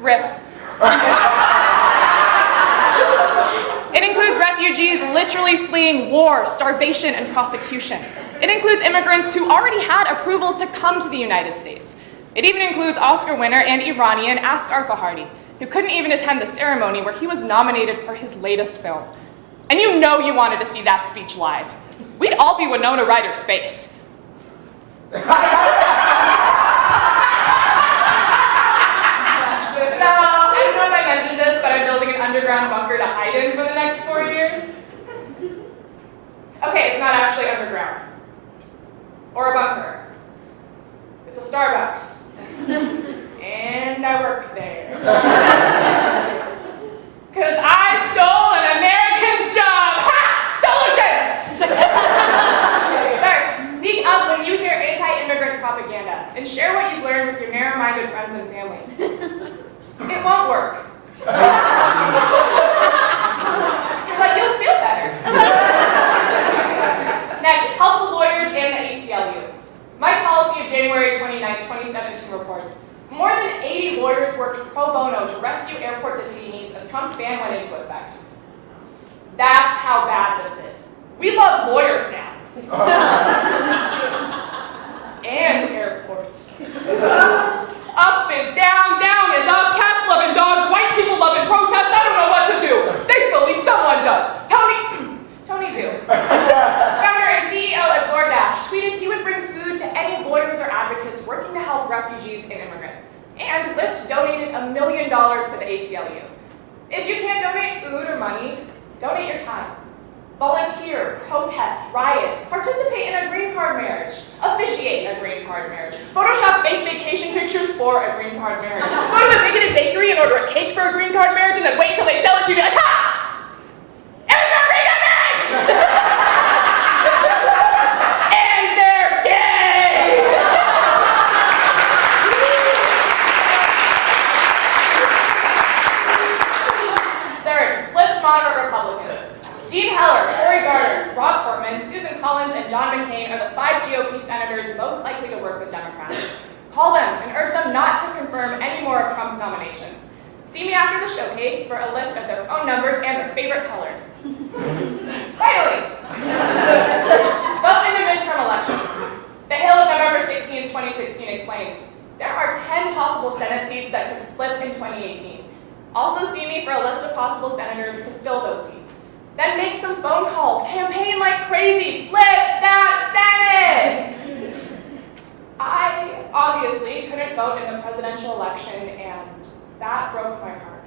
RIP. It includes refugees literally fleeing war, starvation, and prosecution. It includes immigrants who already had approval to come to the United States. It even includes Oscar winner and Iranian Asghar Farhadi, who couldn't even attend the ceremony where he was nominated for his latest film. And you know you wanted to see that speech live. We'd all be Winona Ryder's face. So, I don't know if I mentioned this, but I'm building an underground bunker to hide in for the next 4 years. Okay, it's not actually underground. Or a bunker. It's a Starbucks. And I work there. Because I stole an American's job! Ha! Solutions! First, speak up when you hear anti-immigrant propaganda, and share what you've learned with your narrow-minded friends and family. It won't work. But you'll feel better. Next, help the lawyers and the ACLU. My policy of January 29, 2017 reports, more than 80 lawyers worked pro bono to rescue airport detainees as Trump's ban went into effect. That's how bad this is. We love lawyers now. And airports. Up is down, down is up, cats loving dogs, white people loving protests, I don't know what to do. Thankfully, someone does. Tony do. Founder and CEO of DoorDash tweeted he would bring food to any lawyers or advocates working to help refugees and immigrants. And Lyft donated $1 million to the ACLU. If you can't donate food or money, donate your time. Volunteer, protest, riot, participate in a green card marriage, officiate a green card marriage, Photoshop fake vacation pictures for a green card marriage, go to a bigoted bakery and order a cake for a green card marriage and then wait till they sell it to you and be like, ha! It was a green card marriage! And they're gay! Third, flip moderate Republicans. Dean Heller, Cory Gardner, Rob Portman, Susan Collins, and John McCain are the 5 GOP senators most likely to work with Democrats. Call them and urge them not to confirm any more of Trump's nominations. See me after the showcase for a list of their phone numbers and their favorite colors. Finally, vote in the midterm elections. The Hill of November 16, 2016 explains, there are 10 possible Senate seats that could flip in 2018. Also see me for a list of possible senators to fill those seats. Then make some phone calls, campaign like crazy, flip that Senate! I obviously couldn't vote in the presidential election, and that broke my heart.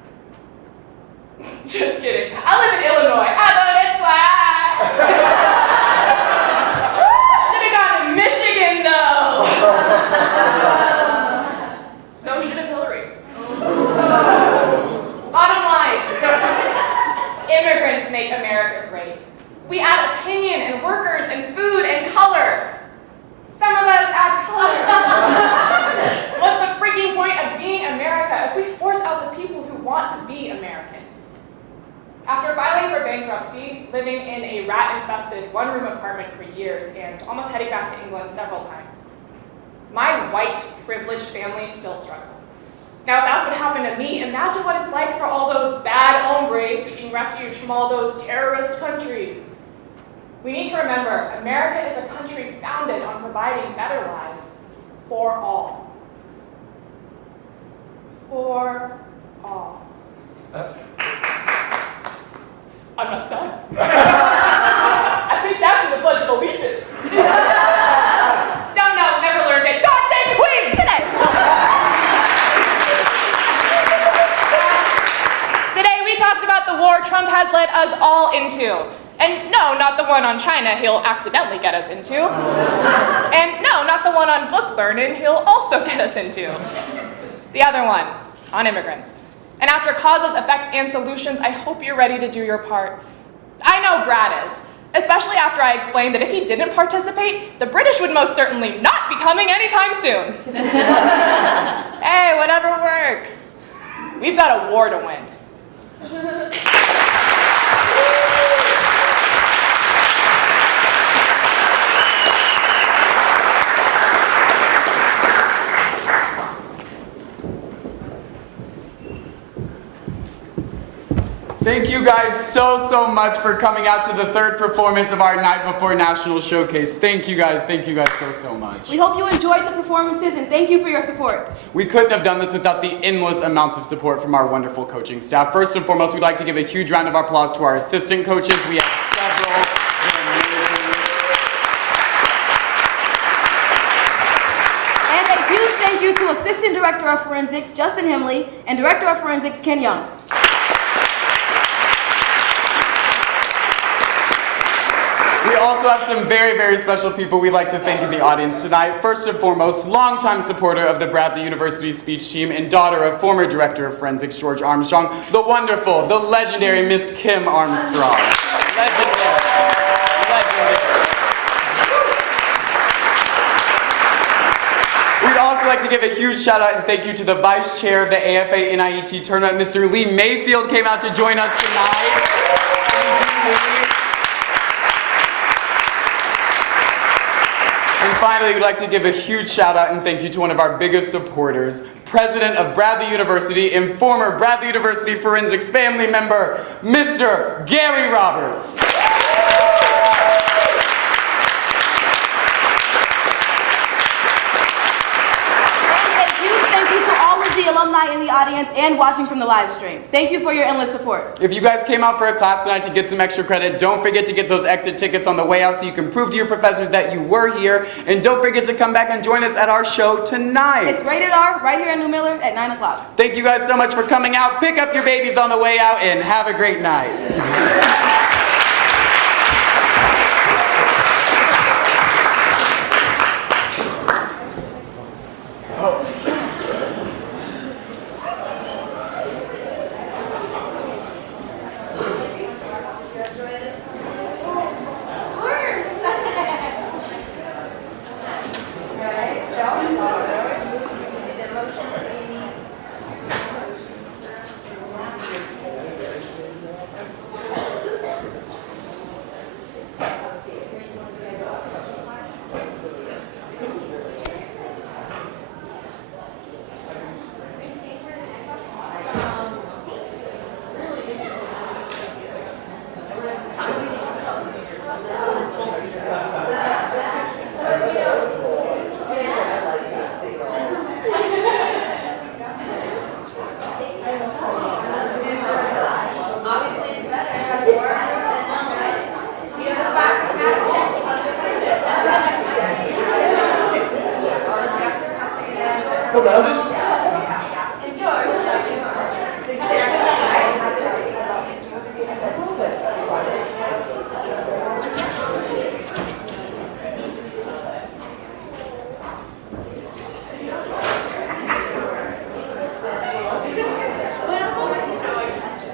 Just kidding. I live in Illinois. I voted twice! Should have gone to Michigan, though! So should have Hillary. Bottom line. Immigrants make America great. We add opinion and workers and food and color. Some of us add color. What's the freaking point of being America if we force out the people who want to be American? After filing for bankruptcy, living in a rat-infested one-room apartment for years, and almost heading back to England several times, my white, privileged family still struggle. Now, if that's what happened to me, imagine what it's like for all those bad hombres seeking refuge from all those terrorist countries. We need to remember, America is a country founded on providing better lives for all. For all. I'm not done. I think that's in the Pledge of Allegiance. Don't know, never learned it. God save the Queen! Today. Today we talked about the war Trump has led us all into. And no, not the one on China he'll accidentally get us into. And no, not the one on book learning he'll also get us into. The other one, on immigrants. And after causes, effects, and solutions, I hope you're ready to do your part. I know Brad is, especially after I explained that if he didn't participate, the British would most certainly not be coming anytime soon. We've got a war to win. Thank you guys so much for coming out to the third performance of our Night Before National Showcase. Thank you guys so much. We hope you enjoyed the performances and thank you for your support. We couldn't have done this without the endless amounts of support from our wonderful coaching staff. First and foremost, we'd like to give a huge round of applause to our assistant coaches. We have several. They're amazing. And a huge thank you to Assistant Director of Forensics, Justin Himley, and Director of Forensics, Ken Young. We also have some very special people we'd like to thank in the audience tonight. First and foremost, longtime supporter of the Bradley University speech team and daughter of former Director of Forensics George Armstrong, the wonderful, the legendary Miss Kim Armstrong. Legendary. We'd also like to give a huge shout out and thank you to the Vice Chair of the AFA NIET tournament, Mr. Lee Mayfield came out to join us tonight. Thank you, Lee. And finally, we'd like to give a huge shout out and thank you to one of our biggest supporters, President of Bradley University and former Bradley University Forensics family member, Mr. Gary Roberts. The alumni in the audience and watching from the live stream. Thank you for your endless support. If you guys came out for a class tonight to get some extra credit, don't forget to get those exit tickets on the way out so you can prove to your professors that you were here. And don't forget to come back and join us at our show tonight. It's rated R right here in New Miller at 9 o'clock. Thank you guys so much for coming out. Pick up your babies on the way out and have a great night.